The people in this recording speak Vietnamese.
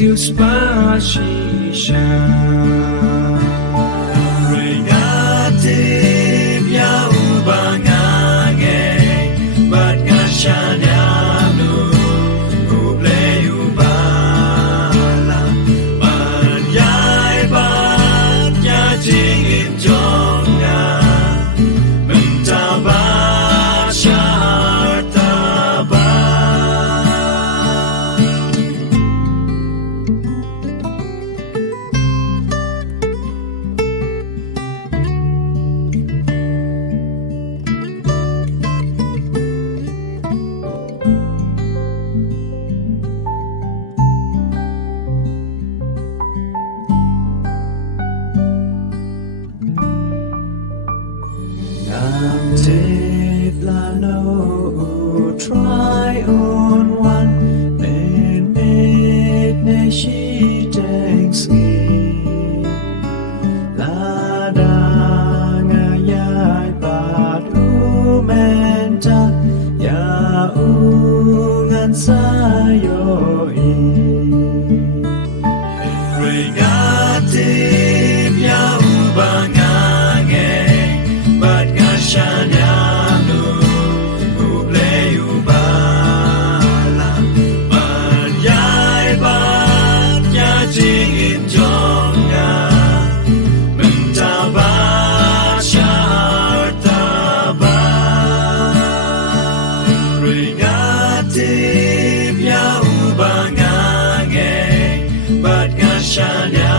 siêu spashisha regatim ya ubangange bat ngashanamu ubleyu bala ban yai ban ya jingim jonga mentaba try on one ne shi teng ski la da nga ya ba du menta ya u ngan sa yo i regatim ya u ba nga nge bat nga shanya Shine.